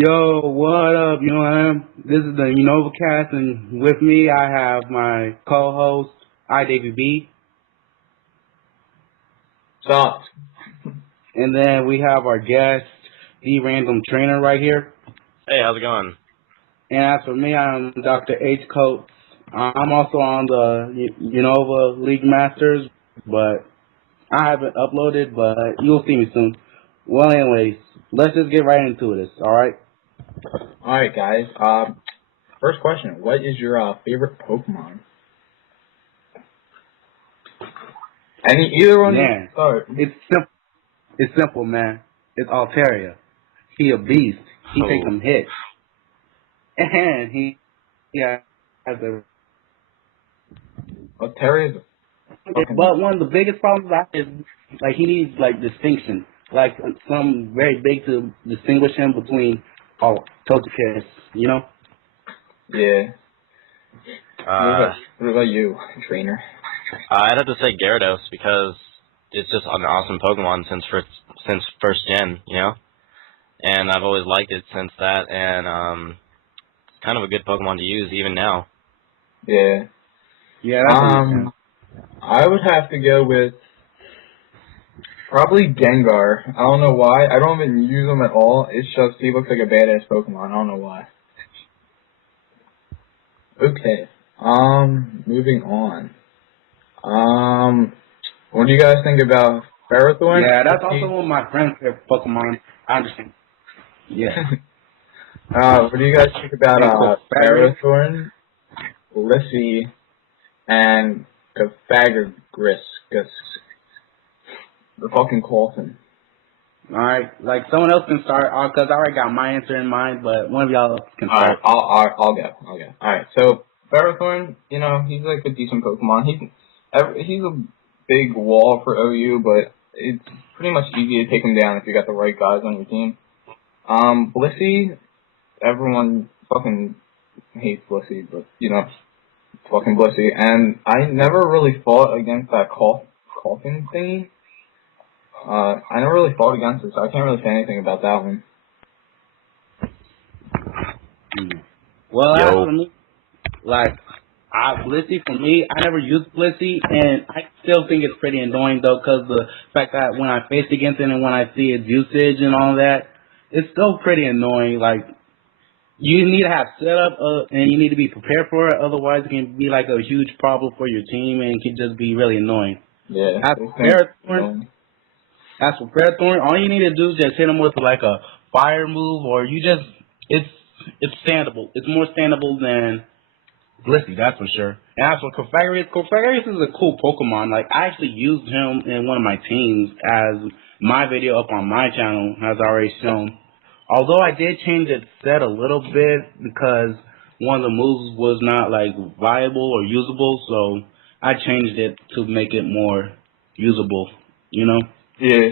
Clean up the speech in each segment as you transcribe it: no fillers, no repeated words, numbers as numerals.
Yo, what up? You know what I am? This is the Unovacast, and with me I have my co-host, IWB, Stop. and then we have our guest, the Random Trainer, right here. Hey, how's it going? And as for me, I'm Dr. H. Coates. I'm also on the Unova League Masters, but I haven't uploaded, but you'll see me soon. Well, anyways, let's just get right into this, alright? Alright, guys. First question. What is your favorite Pokemon? Either one. Man, it's simple, man. It's Altaria. He a beast. He take some hits. And he has a... Altaria. But one of the biggest problems I have is, like, he needs, like, distinction. Like, something very big to distinguish him between all Togekiss, you know? Yeah. What about you, trainer? I'd have to say Gyarados because it's just an awesome Pokemon since first gen, you know? And I've always liked it since that, and it's kind of a good Pokemon to use even now. Yeah. Yeah, that's I would have to go with probably Gengar. I don't know why. I don't even use him at all. It's just he looks like a badass Pokemon. I don't know why. Okay. Moving on. What do you guys think about Ferrothorn? Yeah, that's also one of my friends' favorite Pokemon. I understand. Yeah. What do you guys think about Ferrothorn, Blissey, and Pythagoras? The fucking Coulson. Alright, like, someone else can start, because I already got my answer in mind, but one of y'all can start. Alright, I'll go. Alright, so Ferrothorn, you know, he's like a decent Pokemon. He's a big wall for OU, but it's pretty much easy to take him down if you got the right guys on your team. Blissey, everyone fucking hates Blissey, but, you know, fucking Blissey. And I never really fought against that coughing thingy. I never really fought against it, so I can't really say anything about that one. Well, as for me, like, Blissey, for me, I never used Blissey, and I still think it's pretty annoying, though, because the fact that when I face against it and when I see its usage and all that, it's still pretty annoying. Like, you need to have setup, and you need to be prepared for it, otherwise it can be, like, a huge problem for your team, and it can just be really annoying. Yeah. As for Ferrothorn, all you need to do is just hit him with, like, a fire move, or it's standable. It's more standable than Blissey, that's for sure. And as for Pythagoras is a cool Pokemon. Like, I actually used him in one of my teams, as my video up on my channel has already shown. Although I did change its set a little bit because one of the moves was not, like, viable or usable, so I changed it to make it more usable, you know? Yeah.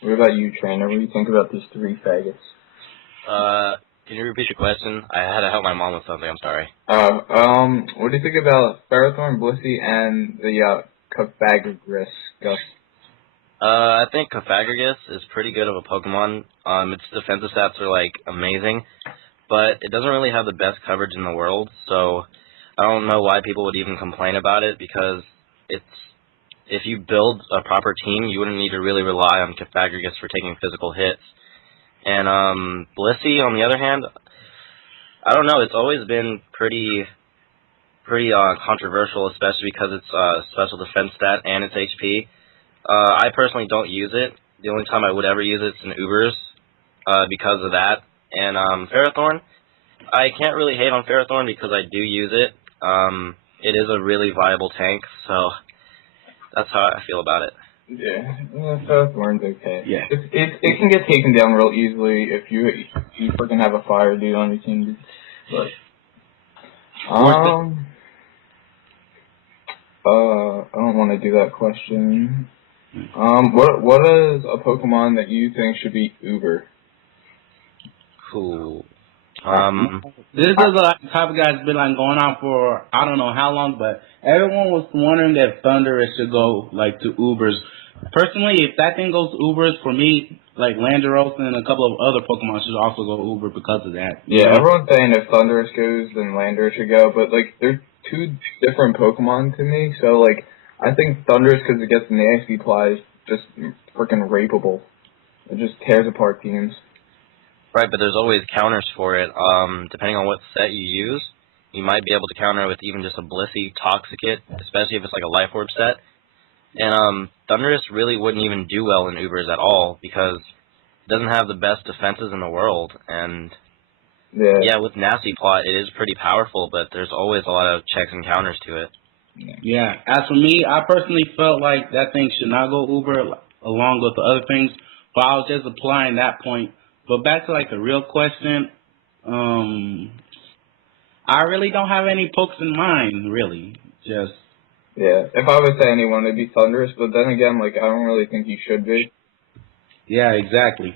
What about you, trainer? What do you think about these three faggots? Can you repeat your question? I had to help my mom with something, I'm sorry. What do you think about Ferrothorn, Blissey, and the, Pythagoras? I think Pythagoras is pretty good of a Pokemon. Its defensive stats are, like, amazing, but it doesn't really have the best coverage in the world, so I don't know why people would even complain about it, because if you build a proper team, you wouldn't need to really rely on Pythagoras for taking physical hits. And Blissey, on the other hand, I don't know, it's always been pretty controversial, especially because it's special defense stat and its HP. I personally don't use it. The only time I would ever use it is in Ubers because of that. And Ferrothorn, I can't really hate on Ferrothorn because I do use it. It is a really viable tank, so that's how I feel about it. Yeah, Ferrothorn's okay. Yeah. It can get taken down real easily if you freaking have a fire dude on your team. But I don't want to do that question. What is a Pokemon that you think should be Uber? Cool. This is a topic that's been, like, going on for I don't know how long, but everyone was wondering if Thundurus should go, like, to Ubers. Personally, if that thing goes to Ubers, for me, like Landorus and a couple of other Pokemon should also go Uber because of that. Yeah, know? everyone's saying if Thundurus goes, then Landorus should go, but like they're two different Pokemon to me. So like I think Thundurus, because it gets nasty plies, just freaking rapeable. It just tears apart teams. Right, but there's always counters for it. Depending on what set you use, you might be able to counter with even just a Blissey Toxicate, especially if it's like a Life Orb set. And Thundurus really wouldn't even do well in Ubers at all because it doesn't have the best defenses in the world. And yeah, with Nasty Plot, it is pretty powerful, but there's always a lot of checks and counters to it. Yeah. As for me, I personally felt like that thing should not go Uber along with the other things, but I was just applying that point. But back to like the real question, I really don't have any pokes in mind, really. Just yeah. If I would say anyone, it'd be Thundurus, but then again, like I don't really think he should be. yeah, exactly.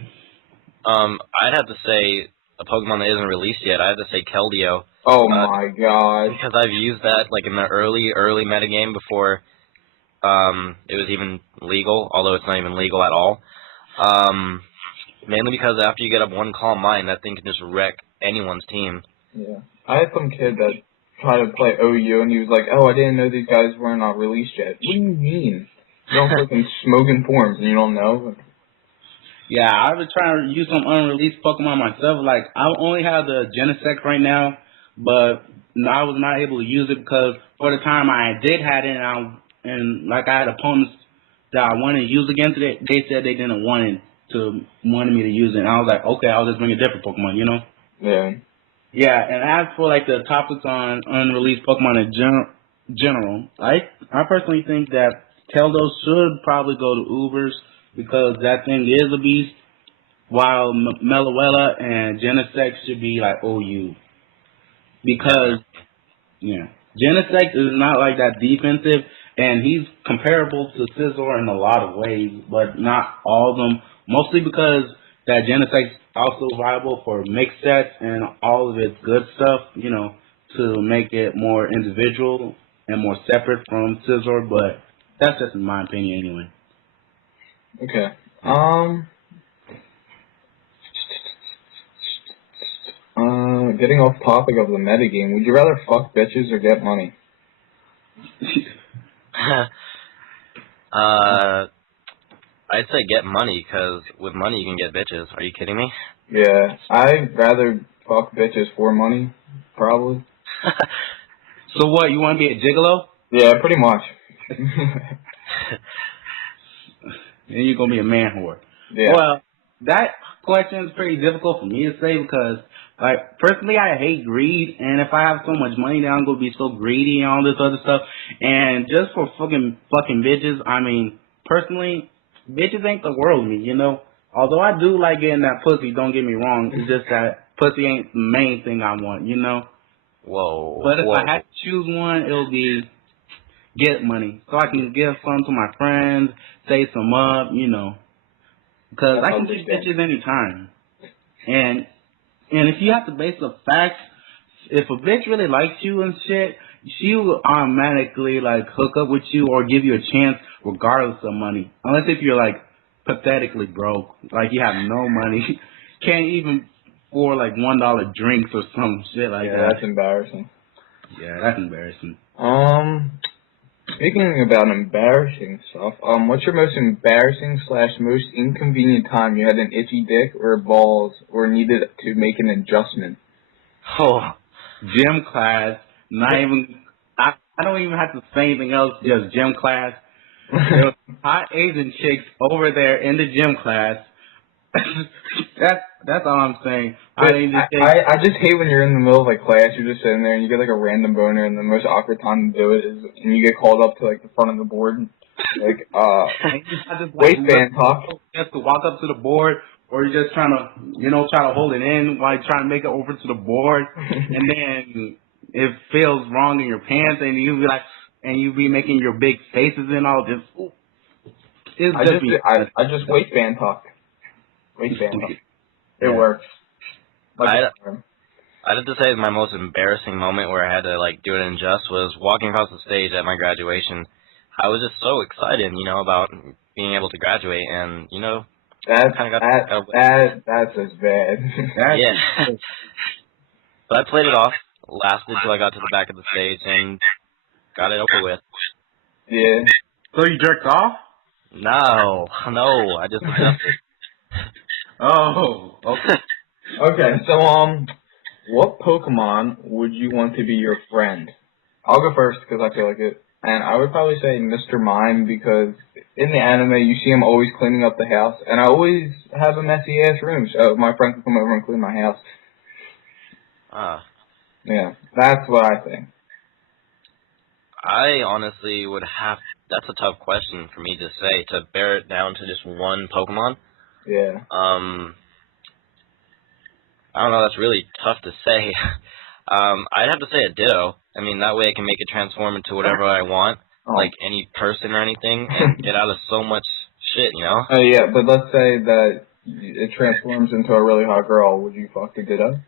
I'd have to say a Pokemon that isn't released yet. I'd have to say Keldeo. Oh my god. Because I've used that like in the early metagame before it was even legal, although it's not even legal at all. Mainly because after you get up one Calm Mind, that thing can just wreck anyone's team. Yeah. I had some kid that tried to play OU, and he was like, oh, I didn't know these guys weren't released yet. What do you mean? You don't fucking smoking forms and you don't know? Yeah, I've been trying to use some unreleased Pokemon myself. Like, I only have the Genesect right now, but I was not able to use it because for the time I did have it, and like I had opponents that I wanted to use against it, they said they didn't wanted me to use it. And I was like, okay, I'll just bring a different Pokemon, you know? Yeah. Yeah, and as for like the topics on unreleased Pokemon in general, I personally think that Keldos should probably go to Ubers because that thing is a beast, while Meluella and Genesect should be like OU. Because, yeah, Genesect is not like that defensive, and he's comparable to Scizor in a lot of ways, but not all of them. Mostly because that Genesect's also viable for mixed sets and all of its good stuff, you know, to make it more individual and more separate from Scizor, but that's just in my opinion anyway. Okay. Getting off topic of the metagame, would you rather fuck bitches or get money? I'd say get money, because with money you can get bitches. Are you kidding me? Yeah, I'd rather fuck bitches for money, probably. So what, you want to be a gigolo? Yeah, pretty much. Then you're going to be a man whore. Yeah. Well, that question is pretty difficult for me to say because, like, personally, I hate greed, and if I have so much money, then I'm going to be so greedy and all this other stuff. And just for fucking bitches, I mean, personally, bitches ain't the world to me, you know? Although I do like getting that pussy, don't get me wrong, it's just that pussy ain't the main thing I want, you know? Whoa. But if I had to choose one, it'll be get money. So I can give some to my friends, save some up, you know. Because I can get bitches anytime. And if you have to base the facts, if a bitch really likes you and shit, she will automatically, like, hook up with you or give you a chance regardless of money. Unless if you're, like, pathetically broke. Like, you have no money. Can't even afford, like, $1 drinks or some shit like that. Yeah, that's embarrassing. Yeah, that's embarrassing. Speaking about embarrassing stuff, what's your most embarrassing / most inconvenient time you had an itchy dick or balls or needed to make an adjustment? Oh, gym class. Not even. I don't even have to say anything else. Just gym class. There was hot Asian chicks over there in the gym class. that's all I'm saying. I just hate when you're in the middle of like class, you're just sitting there and you get like a random boner, and the most awkward time to do it is when you get called up to like the front of the board, like waistband talk. Just to walk up to the board, or you're just trying to try to hold it in while you're trying to make it over to the board, and then it feels wrong in your pants, and you be like, and you be making your big faces and all this. I just waistband talk. Waistband talk. It works. I'd have to say my most embarrassing moment where I had to like do it in just was walking across the stage at my graduation. I was just so excited, about being able to graduate, and That's Kind of got that's as bad. That's yeah. But I played it off, lasted till I got to the back of the stage, and got it over with. Yeah. So you jerked off? No, I just adjusted. Oh, okay. Okay, so what Pokemon would you want to be your friend? I'll go first because I feel like it, and I would probably say Mr. Mime because in the anime you see him always cleaning up the house, and I always have a messy ass room, so my friend can come over and clean my house. Ah, Yeah, that's what I think. I honestly would have. That's a tough question for me to say. To bear it down to just one Pokemon. Yeah. I don't know. That's really tough to say. I'd have to say a Ditto. I mean, that way I can make it transform into whatever I want, Oh. like any person or anything, and get out of so much shit, you know? Yeah, but let's say that it transforms into a really hot girl. Would you fuck the Ditto?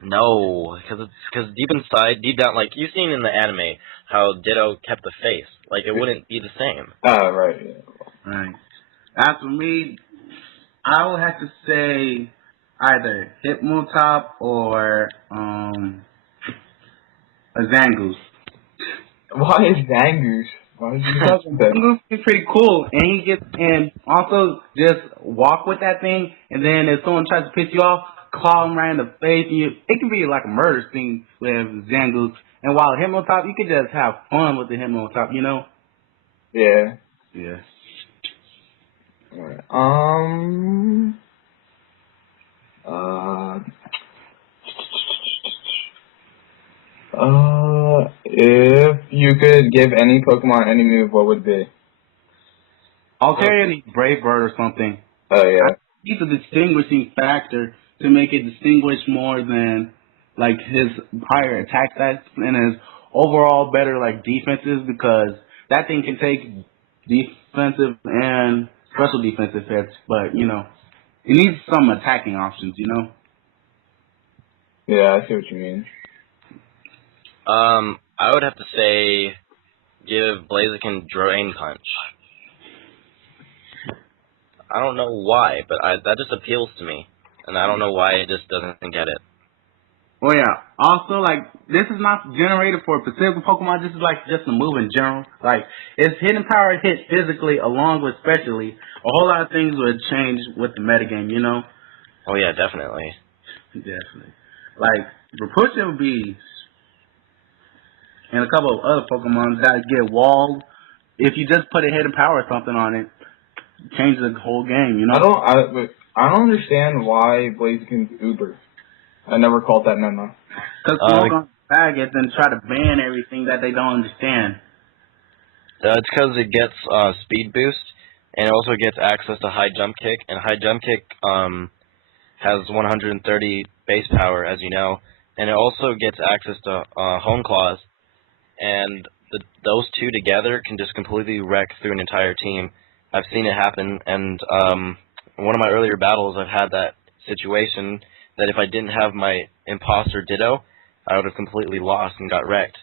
No, because deep inside, deep down, like you've seen in the anime how Ditto kept the face, like it wouldn't be the same. Oh, right. Yeah. Right. As for me, I would have to say either Hypnotop or a Zangoose. Why is Zangoose? Why did you Because choose that? Zangoose is pretty cool, and he gets and also just walk with that thing, and then if someone tries to piss you off, claw him right in the face. And it can be like a murder scene with Zangoose. And while Hypnotop, you can just have fun with the Hypnotop, you know? Yeah. Yeah. Alright. If you could give any Pokemon any move, what would it be? I'll carry any Brave Bird or something. Oh, yeah. He's a distinguishing factor to make it distinguish more than like his higher attack stats and his overall better like defenses because that thing can take defensive and special defensive hits, but you know, it needs some attacking options, you know? Yeah, I see what you mean. I would have to say give Blaziken Drain Punch. I don't know why, but that just appeals to me, and I don't know why it just doesn't get it. Oh yeah. Also, like this is not generated for a specific Pokemon. This is like just a move in general. Like its hidden power hit physically along with specially. A whole lot of things would change with the metagame. You know. Oh yeah, definitely. Definitely. Like Repulsion Bees and a couple of other Pokemon that get walled. If you just put a hidden power or something on it, change the whole game. You know. I don't understand why Blaziken's Uber. I never called that memo. Because people don't bag it and try to ban everything that they don't understand. It's because it gets speed boost, and it also gets access to high jump kick, and high jump kick has 130 base power, as you know, and it also gets access to home claws, and those two together can just completely wreck through an entire team. I've seen it happen, and in one of my earlier battles, I've had that situation that if I didn't have my imposter Ditto, I would have completely lost and got wrecked.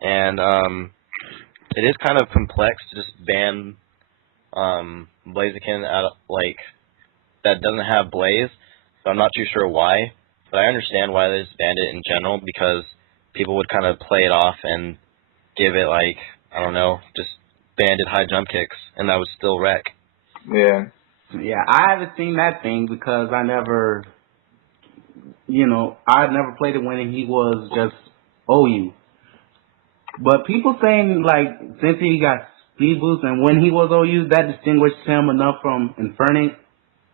And it is kind of complex to just ban Blaziken out of, like, that doesn't have Blaze, so I'm not too sure why. But I understand why they just banned it in general, because people would kind of play it off and give it, like, I don't know, just banded high jump kicks, and that would still wreck. Yeah. Yeah, I haven't seen that thing because I never, I never played it when he was just OU. But people saying, like, since he got speed boost and when he was OU, that distinguished him enough from Infernape.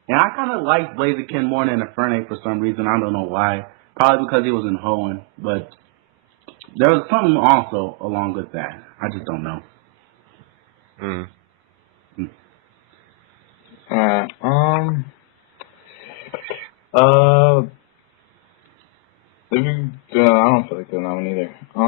And I kind of like Blaziken more than Infernape for some reason. I don't know why. Probably because he was in Hoenn. But there was something also along with that. I just don't know. Hmm. I don't feel like doing that one either.